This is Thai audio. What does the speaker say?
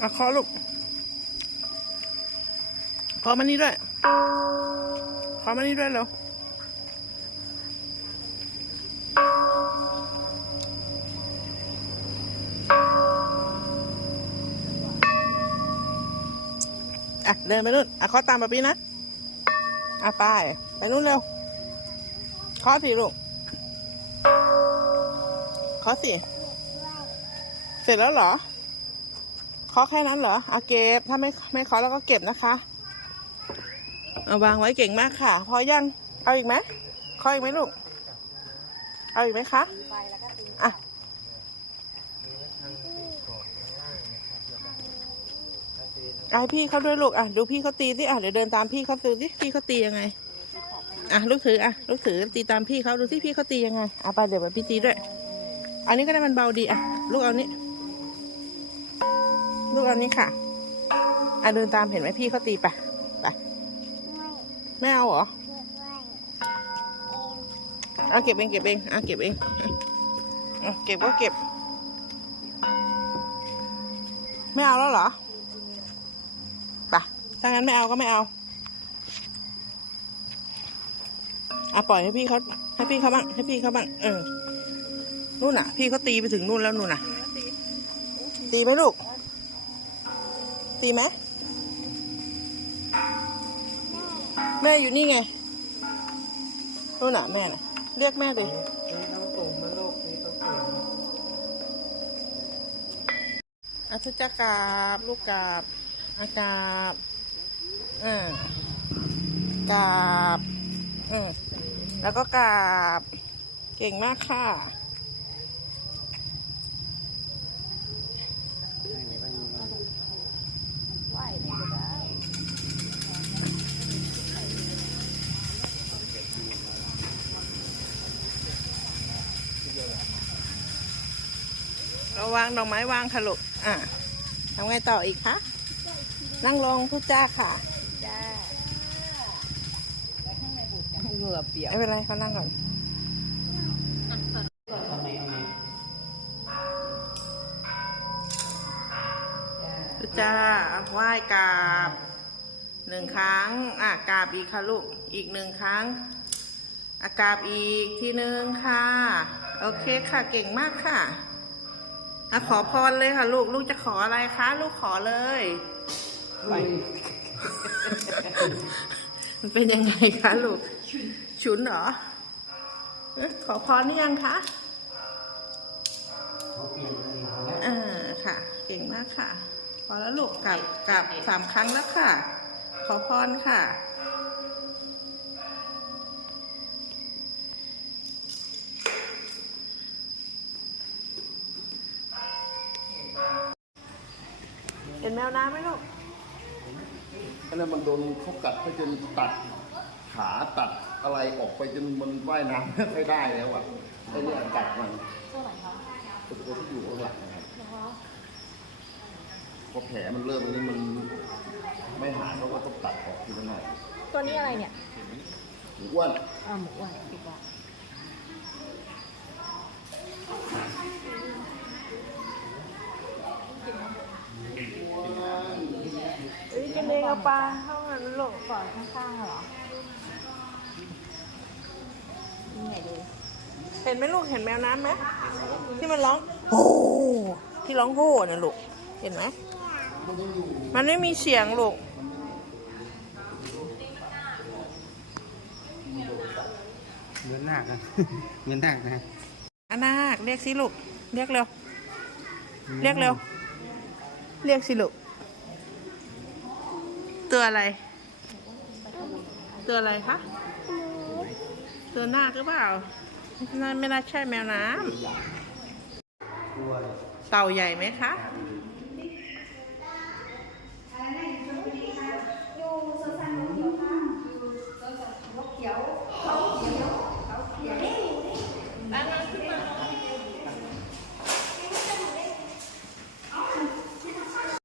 อะขอลูก ขอมานี่ด้วย ขอมานี่ด้วยเร็วอะ เดินไปนู่น อะขอตามปะปีนะ อะ ไป ไปนู่นเร็วขอสิลูก ขอสิ เสร็จแล้วเหรอขอแค่นั้นเหรอเอาเก็บ ถ้าไม่ไม่ขอแล้วก็เก็บนะคะเอาวางไว้เก่งมากค่ะ พอยัง เอาอีกไหมขออีกไหมลูก เอาอีกไหมคะไอะเอาพี่เขาด้วยลูกอะดูพี่เขาตีสิอะเดี๋ยวเดินตามพี่เขาดูสิพี่เขาตียังไงอะลูกถืออะลูกถือตีตามพี่เขาดูสิพี่เขาตียังไงอะไปเดี๋ยวไปพี่ตีด้วย อันนี้ก็ได้มันเบาดีอะ ลูกเอานี้ ลูกเอานี้ค่ะ อะเดินตามเห็นไหมพี่เขาตีไปไปไม่เอาเหรอเอาเก็บเองเก็บเองเอาเก็บเองเอาเก็บก็เก็บ ไม่เอาแล้วเหรอไปถ้างั้นไม่เอาก็ไม่เอาเอาปล่อยให้พี่เขาให้พี่เขาบ้างให้พี่เขาบ้างเออ นู่นน่ะ พี่เขาตีไปถึงนู่นแล้วนู่นน่ะ ตีไหมลูก ตีไหมแม่อยู่นี่ไงนู่นน่ะแม่น่ะ เรียกแม่ดินี่ต้องตุ่มนะลูกนี่ต้องตุ่มอาทุจะกราบลูกกราบ อากราบอ่ากราบอืมแล้วก็กราบ เก่งมากค่ะ เราวางดอกไม้วางค่ะลูกอะทำไงต่ออีกคะนั่งลงทุจ้าค่ะจ้าเหงื่อเปียกไม่เป็นไรเขานั่งก่อนเอาไหมเอาไหมทุจ้าไหว้กราบหนึ่งครั้ง อะกราบอีกค่ะลูก อีกหนึ่งครั้งอะกราบอีกทีหนึ่งค่ะ โอเคค่ะเก่งมากค่ะ อะขอพรเลยค่ะลูก ลูกจะขออะไรคะ ลูกขอเลยไหวมันเป็นยังไงคะลูก ฉุนเหรอเอ๊ะขอพรหรือยังคะเขาเปลี่ยนเลยเขาแล้วอ่าค่ะ เก่งมากค่ะ พอแล้วลูกกลับกลับสามครั้งแล้วค่ะ ขอพรค่ะ ห็นแมวน้ำไหมลูกอันนั้นมันโดนเขากัดไปจนตัดขาตัดอะไรออกไปจนมันว่ายน้ำไม่ค่อยได้แล้วอะไอ้เนี่ยกัดมันตัวที่อยู่ข้างหลังนะครับพอแผลมันเริ่มอันนี้มันไม่หายเขาก็ต้องตัดออกทีละหน่อยตัวนี้อะไรเนี่ยหรืออ้วนอ่าหมูอ้วนปิดว่า อ้ยกินเองเอาปลาเข้ามาลูกก่อนข้างๆเหรอนี่ไงดูเห็นไหมลูกเห็นแมวน้ำไหมที่มันร้องโอ้ที่ร้องโห่น่ะลูกเห็นไหมมันไม่มีเสียงลูกเงินหนักนะเงินหนักนะอานาคเรียกสิลูกเรียกเร็วเรียกเร็วเรียกสิลูก ตัวอะไร ตัวอะไรคะตัวนาคหรือเปล่าน่าไม่น่าใช่แมวน้ำด้วยเต่าใหญ่ไหมคะใ